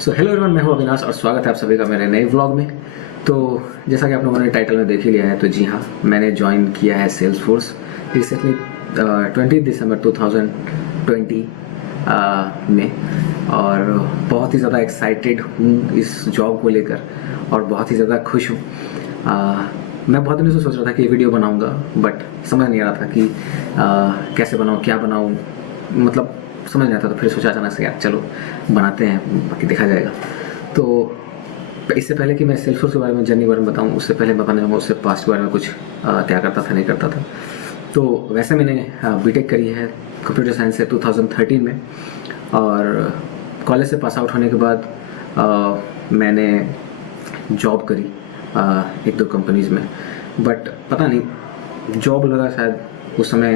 So hello everyone, मैं हूं अविनाश और स्वागत है आप सभी का मेरे नए व्लॉग में। तो जैसा कि आप लोगों ने टाइटल में देख ही लिया है, तो जी हाँ, मैंने ज्वाइन किया है सेल्सफोर्स रिसेंटली 20 दिसंबर 2020 में। और बहुत ही ज़्यादा एक्साइटेड हूँ इस जॉब को लेकर और बहुत ही ज़्यादा खुश हूँ। मैं बहुत दिनों से सोच रहा था कि ये वीडियो बनाऊंगा, बट समझ नहीं आ रहा था कि कैसे बनाऊँ, क्या बनाऊँ, मतलब समझ नहीं आता। तो फिर सोचा अचानक से यार चलो बनाते हैं, बाकी देखा जाएगा। तो इससे पहले कि मैं सेल्सफोर्स के बारे में, जर्नी के बारे में बताऊँ, उससे पहले मैं बताना चाहूँगा उससे पास्ट के बारे में, कुछ क्या करता था नहीं करता था। तो वैसे मैंने बीटेक करी है कंप्यूटर साइंस से 2013 में, और कॉलेज से पास आउट होने के बाद मैंने जॉब करी एक दो कंपनीज़ में, बट पता नहीं जॉब लगा शायद उस समय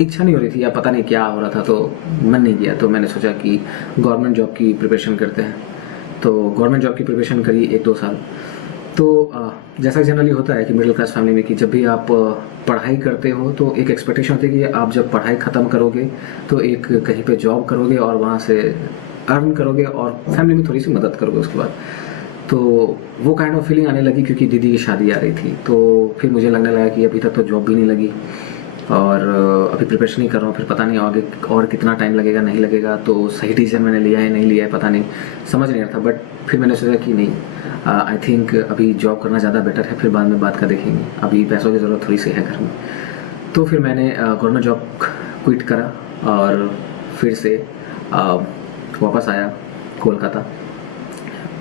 इच्छा नहीं हो रही थी या पता नहीं क्या हो रहा था, तो मन नहीं किया। तो मैंने सोचा कि गवर्नमेंट जॉब की प्रिपरेशन करते हैं। तो गवर्नमेंट जॉब की प्रिपरेशन करी एक दो साल। तो जैसा जनरली होता है कि मिडिल क्लास फैमिली में कि जब भी आप पढ़ाई करते हो तो एक एक्सपेक्टेशन होती है कि आप जब पढ़ाई ख़त्म करोगे तो एक कहीं पे जॉब करोगे और वहाँ से अर्न करोगे और फैमिली में थोड़ी सी मदद करोगे उसके बाद। तो वो काइंड ऑफ फीलिंग आने लगी क्योंकि दीदी की शादी आ रही थी। तो फिर मुझे लगने लगा कि अभी तक तो जॉब भी नहीं लगी और अभी प्रिपरेशन ही कर रहा हूँ, फिर पता नहीं आगे और कितना टाइम लगेगा नहीं लगेगा। तो सही डिसीजन मैंने लिया है नहीं लिया है पता नहीं, समझ नहीं आ रहा था। बट फिर मैंने सोचा कि नहीं, आई थिंक अभी जॉब करना ज़्यादा बेटर है, फिर बाद में बात का देखेंगे, अभी पैसों की ज़रूरत थोड़ी सी है घर में। तो फिर मैंने गवर्नमेंट जॉब क्विट करा और फिर से वापस आया कोलकाता।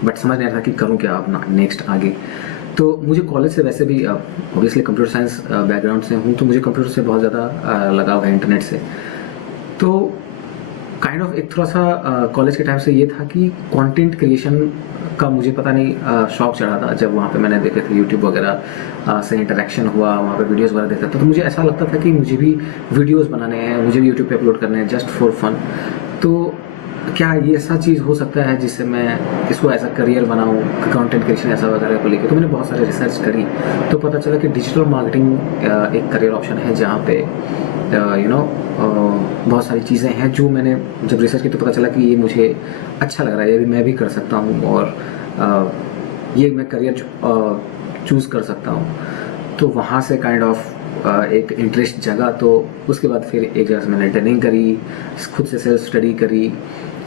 बट समझ नहीं आ रहा था कि करूँ क्या अपना नेक्स्ट आगे। तो मुझे कॉलेज से वैसे भी ऑब्वियसली कंप्यूटर साइंस बैकग्राउंड से हूँ, तो मुझे कंप्यूटर से बहुत ज़्यादा लगाव है, इंटरनेट से। तो काइंड ऑफ एक थोड़ा सा कॉलेज के टाइम से ये था कि कंटेंट क्रिएशन का मुझे पता नहीं शौक चढ़ा था। जब वहाँ पे मैंने देखे थे यूट्यूब वगैरह से इंटरेक्शन हुआ, वहाँ पे वीडियोस वगैरह देखा था, तो मुझे ऐसा लगता था कि मुझे भी वीडियोस बनाने हैं, मुझे भी यूट्यूब पे अपलोड करने हैं जस्ट फॉर फन। तो क्या ये ऐसा चीज़ हो सकता है जिससे मैं इसको एज अ करियर बनाऊँ, कंटेंट क्रिएशन ऐसा वगैरह को लेकर। तो मैंने बहुत सारे रिसर्च करी, तो पता चला कि डिजिटल मार्केटिंग एक करियर ऑप्शन है जहाँ पे बहुत सारी चीज़ें हैं जो मैंने जब रिसर्च की तो पता चला कि ये मुझे अच्छा लग रहा है, ये भी मैं भी कर सकता हूँ और ये मैं करियर चूज़ कर सकता हूँ। तो वहाँ से काइंड ऑफ एक इंटरेस्ट जगा। तो उसके बाद फिर एक जगह से मैंने ट्रेनिंग करी, खुद से सेल्फ स्टडी करी,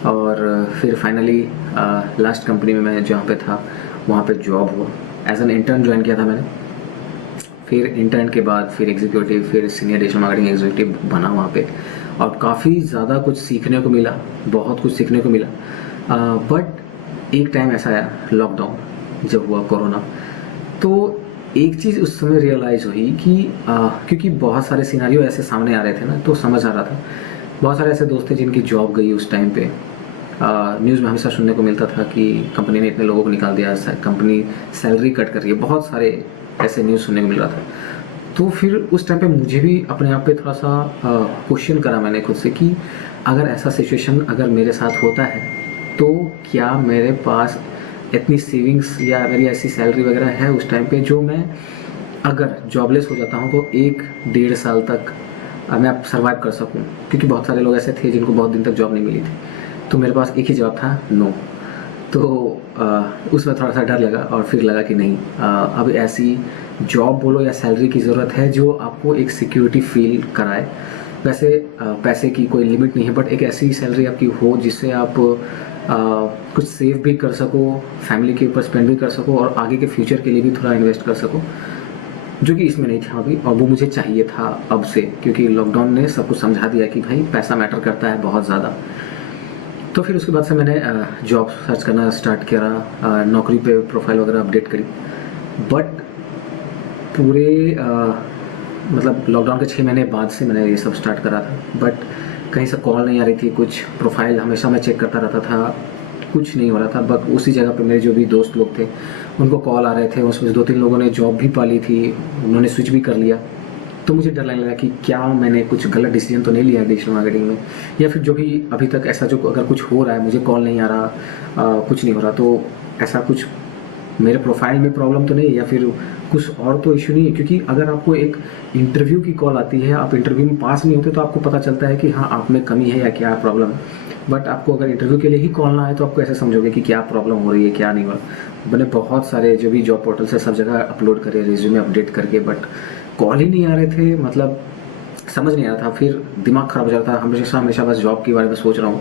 और फिर फाइनली लास्ट कंपनी में मैं जहाँ पे था वहाँ पे जॉब हुआ। एज एन इंटर्न ज्वाइन किया था मैंने, फिर इंटर्न के बाद फिर एग्जीक्यूटिव, फिर सीनियर डिजिटल मार्केटिंग एग्जीक्यूटिव बना वहाँ पे, और काफ़ी ज़्यादा कुछ सीखने को मिला, बहुत कुछ सीखने को मिला। बट एक टाइम ऐसा आया, लॉकडाउन जब हुआ कोरोना, तो एक चीज़ उस समय रियलाइज़ हुई कि क्योंकि बहुत सारे सिनारियो ऐसे सामने आ रहे थे ना, तो समझ आ रहा था। बहुत सारे ऐसे दोस्त थे जिनकी जॉब गई उस टाइम पे। न्यूज़ में हमेशा सुनने को मिलता था कि कंपनी ने इतने लोगों को निकाल दिया, कंपनी सैलरी कट कर रही है, बहुत सारे ऐसे न्यूज़ सुनने को मिल रहा था। तो फिर उस टाइम पे मुझे भी अपने आप पे थोड़ा सा क्वेश्चन करा मैंने खुद से कि अगर ऐसा सिचुएशन अगर मेरे साथ होता है तो क्या मेरे पास इतनी सेविंग्स या मेरी ऐसी सैलरी वगैरह है उस टाइम पे जो मैं अगर जॉबलेस हो जाता हूँ तो 1-1.5 साल तक मैं सर्वाइव कर सकूँ। क्योंकि बहुत सारे लोग ऐसे थे जिनको बहुत दिन तक जॉब नहीं मिली थी। तो मेरे पास एक ही जवाब था, नो। तो उसमें थोड़ा सा डर लगा और फिर लगा कि नहीं, अब ऐसी जॉब बोलो या सैलरी की ज़रूरत है जो आपको एक सिक्योरिटी फील कराए। वैसे पैसे की कोई लिमिट नहीं है, बट एक ऐसी सैलरी आपकी हो जिससे आप कुछ सेव भी कर सको, फैमिली के ऊपर स्पेंड भी कर सको और आगे के फ्यूचर के लिए भी थोड़ा इन्वेस्ट कर सको, जो कि इसमें नहीं था अभी। और वो मुझे चाहिए था अब से, क्योंकि लॉकडाउन ने सब कुछ समझा दिया कि भाई पैसा मैटर करता है बहुत ज़्यादा। तो फिर उसके बाद से मैंने जॉब सर्च करना स्टार्ट किया, नौकरी पे प्रोफाइल वगैरह अपडेट करी। बट पूरे मतलब लॉकडाउन के 6 महीने बाद से मैंने ये सब स्टार्ट करा था, बट कहीं से कॉल नहीं आ रही थी। कुछ प्रोफाइल हमेशा मैं चेक करता रहता था, कुछ नहीं हो रहा था। बट उसी जगह पे मेरे जो भी दोस्त लोग थे उनको कॉल आ रहे थे, उसमें 2-3 लोगों ने जॉब भी पाली थी, उन्होंने स्विच भी कर लिया। तो मुझे डर लगने लगा कि क्या मैंने कुछ गलत डिसीजन तो नहीं लिया डिजिटल मार्केटिंग में, या फिर जो भी अभी तक ऐसा जो अगर कुछ हो रहा है, मुझे कॉल नहीं आ रहा, कुछ नहीं हो रहा, तो ऐसा कुछ मेरे प्रोफाइल में प्रॉब्लम तो नहीं है या फिर कुछ और तो इशू नहीं है। क्योंकि अगर आपको एक इंटरव्यू की कॉल आती है, आप इंटरव्यू में पास नहीं होते, तो आपको पता चलता है कि हाँ आप में कमी है या क्या प्रॉब्लम है। बट आपको अगर इंटरव्यू के लिए ही कॉल ना आए तो आप कैसे समझोगे कि क्या प्रॉब्लम हो रही है, क्या नहीं हो रहा। मैंने बहुत सारे जो भी जॉब पोर्टल से सब जगह अपलोड करे, रिज्यूमे अपडेट करके, बट कॉल ही नहीं आ रहे थे। मतलब समझ नहीं आ रहा था, फिर दिमाग ख़राब हो जाता था। हमेशा हमेशा बस जॉब के बारे में सोच रहा हूँ,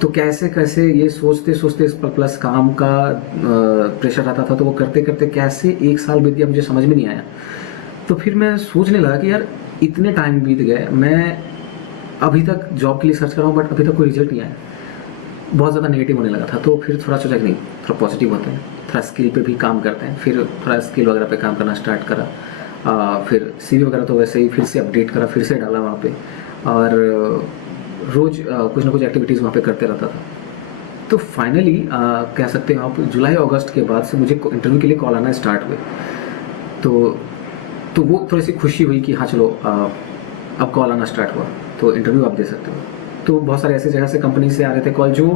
तो कैसे कैसे ये सोचते सोचते प्लस काम का प्रेशर रहता था, तो वो करते करते कैसे 1 साल बीत गया मुझे समझ में नहीं आया। तो फिर मैं सोचने लगा कि यार इतने टाइम बीत गए, मैं अभी तक जॉब के लिए सर्च कर रहा हूँ बट अभी तक कोई रिजल्ट नहीं आया। बहुत ज़्यादा नेगेटिव होने लगा था। तो फिर थोड़ा सोचा कि नहीं, थोड़ा पॉजिटिव होते हैं, थोड़ा स्किल पे भी काम करते हैं। फिर थोड़ा स्किल वगैरह पे काम करना स्टार्ट करा। फिर CV वगैरह तो वैसे ही फिर से अपडेट करा, फिर से डाला वहाँ पे, और रोज़ कुछ ना कुछ एक्टिविटीज़ वहाँ पे करते रहता था। तो फाइनली कह सकते हैं आप जुलाई अगस्त के बाद से मुझे इंटरव्यू के लिए कॉल आना स्टार्ट हुए। तो वो थोड़ी सी खुशी हुई कि हाँ चलो अब कॉल आना स्टार्ट हुआ, तो इंटरव्यू आप दे सकते हो। तो बहुत सारे ऐसी जगह से कंपनी से आ रहे थे कॉल जो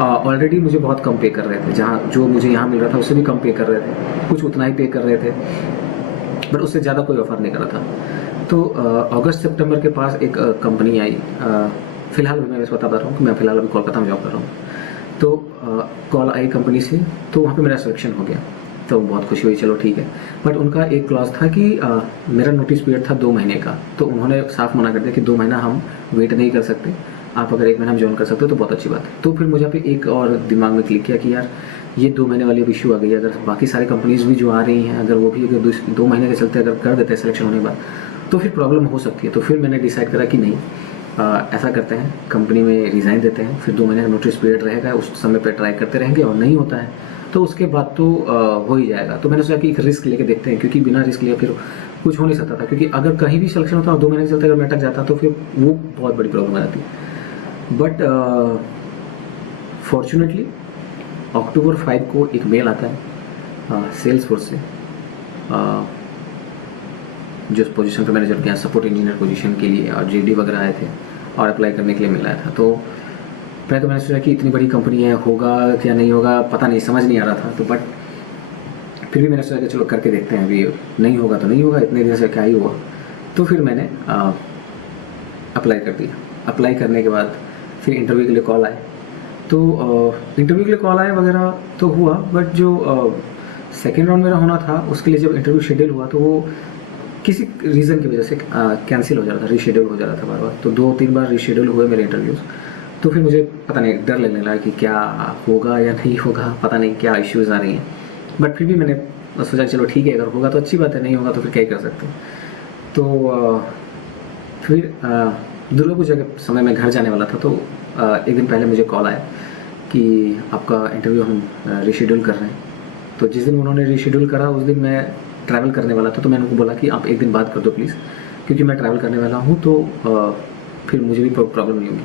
ऑलरेडी मुझे बहुत कम पे कर रहे थे। जहाँ जो मुझे यहाँ मिल रहा था उससे भी कम पे कर रहे थे, कुछ उतना ही पे कर रहे थे, बट उससे ज़्यादा कोई ऑफर नहीं कर रहा था। तो अगस्त सितंबर के पास एक कंपनी आई। फ़िलहाल मैं वैसे बता रहा हूँ कि मैं फ़िलहाल अभी कोलकाता में जॉब कर रहा हूँ। तो कॉल आई कंपनी से, तो वहाँ पे मेरा सिलेक्शन हो गया। तो बहुत खुशी हुई, चलो ठीक है। बट उनका एक क्लॉज था कि मेरा नोटिस पीरियड था 2 महीने का, तो उन्होंने साफ मना कर दिया कि 2 महीना हम वेट नहीं कर सकते, आप अगर 1 महीना में ज्वाइन कर सकते हो तो बहुत अच्छी बात है। तो फिर मुझे पे एक और दिमाग में क्लिक किया कि यार ये 2 महीने वाली अब इशू आ गई है। अगर बाकी सारी कंपनीज़ भी जो आ रही हैं, अगर वो भी अगर 2 महीने के चलते अगर कर देते हैं सिलेक्शन होने के बाद, तो फिर प्रॉब्लम हो सकती है। तो फिर मैंने डिसाइड करा कि नहीं, ऐसा करते हैं, कंपनी में रिज़ाइन देते हैं, फिर 2 महीने का नोटिस पीरियड रहेगा, उस समय पे ट्राई करते रहेंगे, और नहीं होता है तो उसके बाद तो हो ही जाएगा। तो मैंने सोचा कि एक रिस्क लेके देखते हैं, क्योंकि बिना रिस्क लिए फिर कुछ हो नहीं सकता था। क्योंकि अगर कहीं भी सिलेक्शन होता और 2 महीने के चलते अगर मैं अटक जाता तो फिर वो बहुत बड़ी प्रॉब्लम आ जाती। बट फॉर्चुनेटली अक्टूबर 5 को एक मेल आता है सेल्स फोर्स से, जिस पोजीशन पे मैंने जब किया, सपोर्ट इंजीनियर पोजीशन के लिए, और JD वगैरह आए थे और अप्लाई करने के लिए मिल आया था। तो पहले तो मैंने सोचा कि इतनी बड़ी कंपनी है, होगा क्या नहीं होगा पता नहीं, समझ नहीं आ रहा था। तो बट फिर भी मैंने सोचा कि चलो करके देखते हैं, अभी नहीं होगा तो नहीं होगा, इतने दिन से क्या ही हुआ। तो फिर मैंने अप्लाई कर दिया। अप्लाई करने के बाद फिर इंटरव्यू के लिए कॉल आए। तो इंटरव्यू के लिए कॉल आए वगैरह तो हुआ, बट जो सेकेंड राउंड मेरा होना था उसके लिए जब इंटरव्यू शेड्यूल हुआ तो वो किसी रीज़न की वजह से कैंसिल हो जा रहा था, रीशेड्यूल हो जा रहा था बार बार। तो 2-3 बार रीशेड्यूल हुए मेरे इंटरव्यूज़। तो फिर मुझे पता नहीं, डर लगने लगा कि क्या होगा या नहीं होगा, पता नहीं क्या इश्यूज़ आ रही हैं। बट फिर भी मैंने सोचा चलो ठीक है, अगर होगा तो अच्छी बात है, नहीं होगा तो फिर क्या ही कर सकते हैं। तो फिर दुर्गा पूजा के समय में घर जाने वाला था। तो एक दिन पहले मुझे कॉल आया कि आपका इंटरव्यू हम रीशेड्यूल कर रहे हैं। तो जिस दिन उन्होंने रीशेड्यूल करा उस दिन मैं ट्रैवल करने वाला था। तो मैंने उनको बोला कि आप एक दिन बाद कर दो प्लीज़, क्योंकि मैं ट्रैवल करने वाला हूँ, तो फिर मुझे भी प्रॉब्लम नहीं होगी।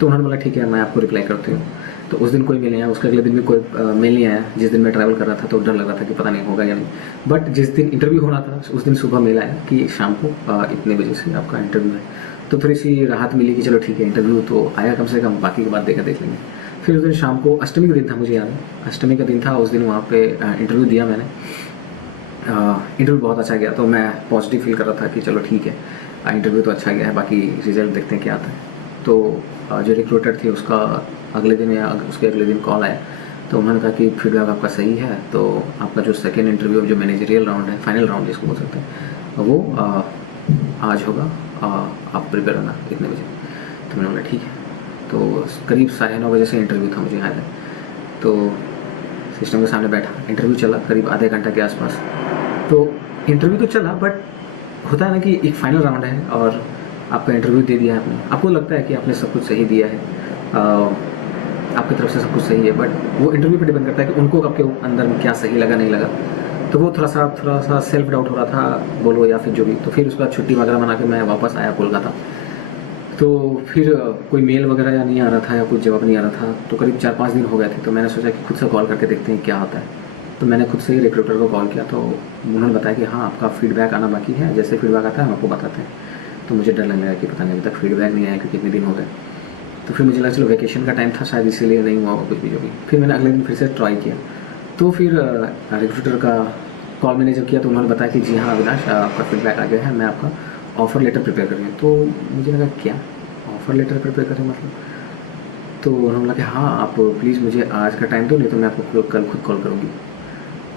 तो उन्होंने बोला ठीक है, मैं आपको रिप्लाई करती हूँ। तो उस दिन कोई मेल नहीं आया, उसके अगले दिन भी कोई मेल नहीं आया। जिस दिन मैं ट्रैवल कर रहा था तो डर लग रहा था कि पता नहीं होगा या नहीं। बट जिस दिन इंटरव्यू होना था उस दिन सुबह मेल आया कि शाम को इतने बजे से आपका इंटरव्यू है। तो थोड़ी सी राहत मिली कि चलो ठीक है, इंटरव्यू तो आया कम से कम, बाकी की बात देख लेंगे। फिर उस दिन शाम को, अष्टमी का दिन था, मुझे याद है अष्टमी का दिन था, उस दिन वहाँ पे इंटरव्यू दिया मैंने। इंटरव्यू बहुत अच्छा गया, तो मैं पॉजिटिव फील कर रहा था कि चलो ठीक है, इंटरव्यू तो अच्छा गया है, बाकी रिजल्ट देखते हैं क्या आता है। तो जो रिक्रूटर थी उसका अगले दिन या उसके अगले दिन कॉल आया। तो उन्होंने कहा कि फीडबैक आपका सही है, तो आपका जो सेकेंड इंटरव्यू, जो मैनेजरियल राउंड है, फाइनल राउंड जिसको बोल सकते हैं, वो आज होगा, आप प्रिपेयर होना इतने बजे। तो मैंने बोला ठीक है। तो करीब 9:30 बजे से इंटरव्यू था, मुझे याद है। तो सिस्टम के सामने बैठा, इंटरव्यू चला करीब आधे घंटे के आसपास। तो इंटरव्यू तो चला, बट होता है ना कि एक फाइनल राउंड है और आपका इंटरव्यू दे दिया है आपने, आपको लगता है कि आपने सब कुछ सही दिया है, आपकी तरफ से सब कुछ सही है, बट वो इंटरव्यू पे डिपेंड करता है कि उनको आपके अंदर में क्या सही लगा नहीं लगा। तो वो थोड़ा सा सेल्फ डाउट हो रहा था, बोलो या फिर जो भी। तो फिर उसके बाद छुट्टी वगैरह मना के मैं वापस आया कोलकाता। तो फिर कोई मेल वगैरह या नहीं आ रहा था या कुछ जवाब नहीं आ रहा था। तो करीब 4-5 दिन हो गए थे। तो मैंने सोचा कि खुद से कॉल करके देखते हैं क्या होता है। तो मैंने खुद से ही रिक्रूटर को कॉल किया। तो उन्होंने बताया कि हाँ, आपका फीडबैक आना बाकी है, जैसे फीडबैक आता है हम आपको बताते हैं। तो मुझे डर लगने लगा कि पता नहीं अभी तक फीडबैक नहीं आया, क्योंकि इतने दिन हो गए। तो फिर मुझे लगा चलो वैकेशन का टाइम था शायद, इसीलिए नहीं हुआ कुछ भी जो भी। फिर मैंने अगले दिन फिर से ट्राई किया। तो फिर रिक्रूटर का कॉल मैंने जब किया तो उन्होंने बताया कि जी हाँ अविनाश, आपका फीडबैक आ गया है, मैं आपका ऑफ़र लेटर प्रिपेयर कर रही हूँ। तो मुझे लगा क्या ऑफ़र लेटर प्रिपेयर करें मतलब। तो उन्होंने बोला कि हाँ आप प्लीज़ मुझे आज का टाइम दो, नहीं तो मैं आपको कल खुद कॉल करूँगी।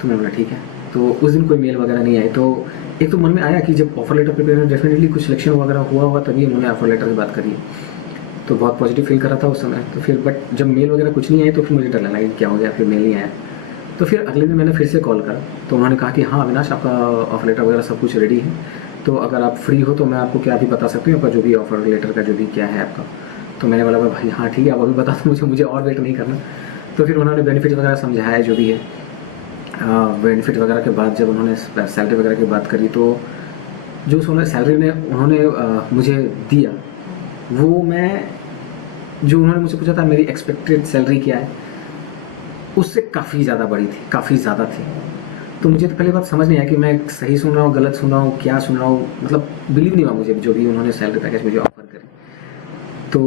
तो मैंने बोला ठीक है। तो उस दिन कोई मेल वगैरह नहीं आई। तो एक तो मन में आया कि जब ऑफर लेटर प्रिपेयर डेफिनेटली कुछ सिलेक्शन वगैरह हुआ तभी उन्होंने ऑफर लेटर की बात करी। तो बहुत पॉजिटिव फील कर रहा था उस समय। तो फिर बट जब मेल वगैरह कुछ नहीं आई तो फिर मुझे डर लगा कि क्या हो गया, फिर मेल नहीं आया। तो फिर अगले दिन मैंने फिर से कॉल करा, तो उन्होंने कहा कि हाँ अविनाश, आपका ऑफर लेटर वगैरह सब कुछ रेडी है, तो अगर आप फ्री हो तो मैं आपको क्या अभी बता सकती हूँ आपका जो भी ऑफर लेटर का जो भी क्या है आपका। तो मैंने बोला भाई हाँ ठीक है, आप अभी बता दो मुझे और वेट नहीं करना। तो फिर उन्होंने बेनिफिट वगैरह समझाया जो भी है। बेनिफिट वगैरह के बाद जब उन्होंने सैलरी वगैरह की बात करी, तो जो उन्होंने सैलरी में उन्होंने मुझे दिया, वो मैं जो उन्होंने मुझसे पूछा था मेरी एक्सपेक्टेड सैलरी क्या है, उससे काफ़ी ज़्यादा बड़ी थी, काफ़ी ज़्यादा थी। तो मुझे तो पहले बात समझ नहीं आया कि मैं सही सुन रहा हूँ, गलत सुन रहा हूँ, क्या सुन रहा हूँ, मतलब बिलीव नहीं हुआ मुझे जो भी उन्होंने सैलरी पैकेज मुझे ऑफर करी। तो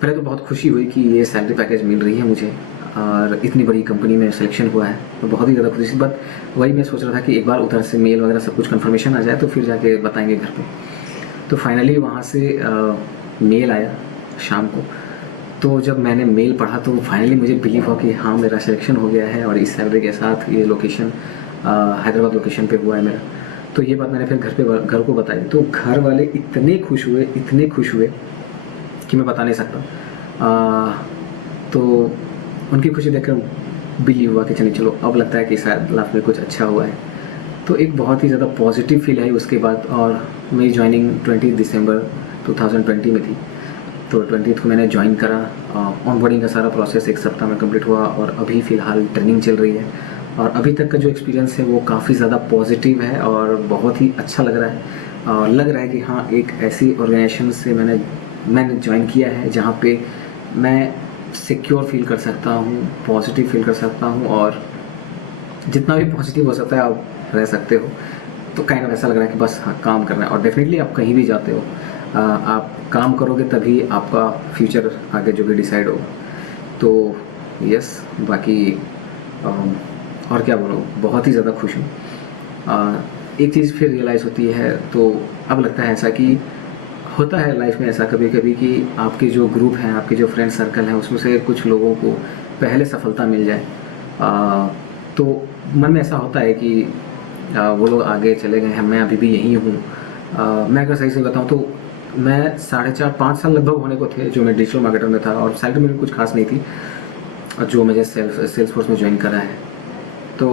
पहले तो बहुत खुशी हुई कि ये सैलरी पैकेज मिल रही है मुझे और इतनी बड़ी कंपनी में सिलेक्शन हुआ है, तो बहुत ही ज़्यादा खुशी थी। बट वही मैं सोच रहा था कि एक बार उधर से मेल वगैरह सब कुछ कंफर्मेशन आ जाए तो फिर जाके बताएंगे घर पे। तो फाइनली वहाँ से मेल आया शाम को। तो जब मैंने मेल पढ़ा तो फाइनली मुझे बिलीव हुआ कि हाँ मेरा सिलेक्शन हो गया है और इस सैलरी के साथ ये लोकेशन हैदराबाद लोकेशन पे हुआ है मेरा। तो ये बात मैंने फिर घर को बताई, तो घर वाले इतने खुश हुए कि मैं बता नहीं सकता। तो उनकी खुशी देखकर बिलीव हुआ कि चलो अब लगता है कि शायद लाइफ में कुछ अच्छा हुआ है। तो एक बहुत ही ज़्यादा पॉजिटिव फील आई उसके बाद। और मेरी ज्वाइनिंग 20 दिसंबर 2020 में थी। तो 20 को मैंने ज्वाइन करा। ऑनबोर्डिंग का सारा प्रोसेस एक सप्ताह में कंप्लीट हुआ और अभी फ़िलहाल ट्रेनिंग चल रही है। और अभी तक का जो एक्सपीरियंस है वो काफ़ी ज़्यादा पॉजिटिव है और बहुत ही अच्छा लग रहा है। और लग रहा है कि हाँ एक ऐसी ऑर्गेनाइजेशन से मैंने ज्वाइन किया है जहाँ पे मैं सिक्योर फील कर सकता हूँ, पॉजिटिव फील कर सकता हूँ और जितना भी पॉजिटिव हो सकता है आप रह सकते हो। तो काइंड ऑफ ऐसा लग रहा है कि बस हाँ काम करना है। और डेफिनेटली आप कहीं भी जाते हो आप काम करोगे तभी आपका फ्यूचर आगे जो भी डिसाइड होगा। तो यस, बाकी और क्या बोलूँ, बहुत ही ज़्यादा खुश हूँ। एक चीज़ फिर रियलाइज़ होती है तो अब लगता है ऐसा कि होता है लाइफ में ऐसा कभी कभी कि आपके जो ग्रुप हैं, आपके जो फ्रेंड सर्कल हैं, उसमें से कुछ लोगों को पहले सफलता मिल जाए तो मन में ऐसा होता है कि वो लोग आगे चले गए हैं, मैं अभी भी यहीं हूँ। मैं अगर सही से बताऊँ तो मैं 4.5 साल लगभग होने को थे जो मैं डिजिटल मार्केटर में था और सैलरी मेरी कुछ खास नहीं थी जो मुझे सेल्स फोर्स में ज्वाइन करा है। तो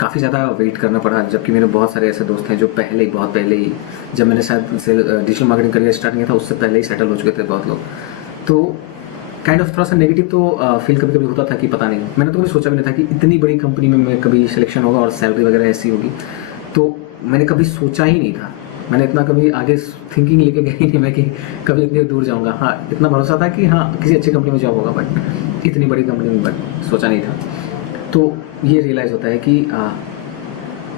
काफ़ी ज़्यादा वेट करना पड़ा, जबकि मेरे बहुत सारे ऐसे दोस्त हैं जो बहुत पहले ही जब मैंने शायद डिजिटल मार्केटिंग करियर स्टार्ट किया था उससे पहले ही सेटल हो चुके थे बहुत लोग। तो काइंड ऑफ थोड़ा सा नेगेटिव तो फील कभी कभी होता था कि पता नहीं, मैंने तो कभी सोचा भी नहीं था कि इतनी बड़ी कंपनी में मैं कभी सिलेक्शन होगा और सैलरी वगैरह ऐसी होगी। तो मैंने कभी सोचा ही नहीं था, मैंने इतना कभी आगे थिंकिंग लेके गई नहीं मैं कि कभी इतनी दूर जाऊँगा। हाँ इतना भरोसा था कि हाँ किसी अच्छी कंपनी में जॉब होगा, बट इतनी बड़ी कंपनी में बट सोचा नहीं था। तो ये रियलाइज़ होता है कि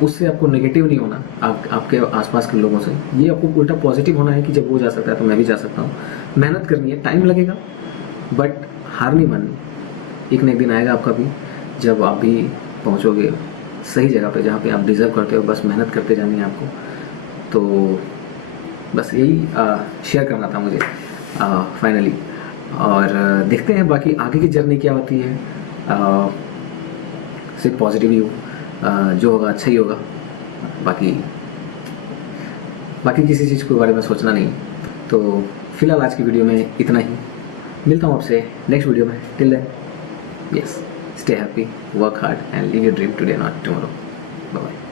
उससे आपको नेगेटिव नहीं होना आपके आसपास के लोगों से, ये आपको उल्टा पॉजिटिव होना है कि जब वो जा सकता है तो मैं भी जा सकता हूँ। मेहनत करनी है, टाइम लगेगा बट हार नहीं माननी। एक न एक दिन आएगा आपका भी जब आप भी पहुँचोगे सही जगह पे जहाँ पे आप डिज़र्व करते हो। बस मेहनत करते जानी है आपको। तो बस यही शेयर करना था मुझे फाइनली। और देखते हैं बाकी आगे की जर्नी क्या होती है। सिर्फ पॉजिटिव ही हो, जो होगा अच्छा ही होगा। बाकी किसी चीज़ के बारे में सोचना नहीं। तो फिलहाल आज की वीडियो में इतना ही, मिलता हूँ आपसे नेक्स्ट वीडियो में। Till then yes, stay happy, work hard and live your dream today not tomorrow. Bye bye.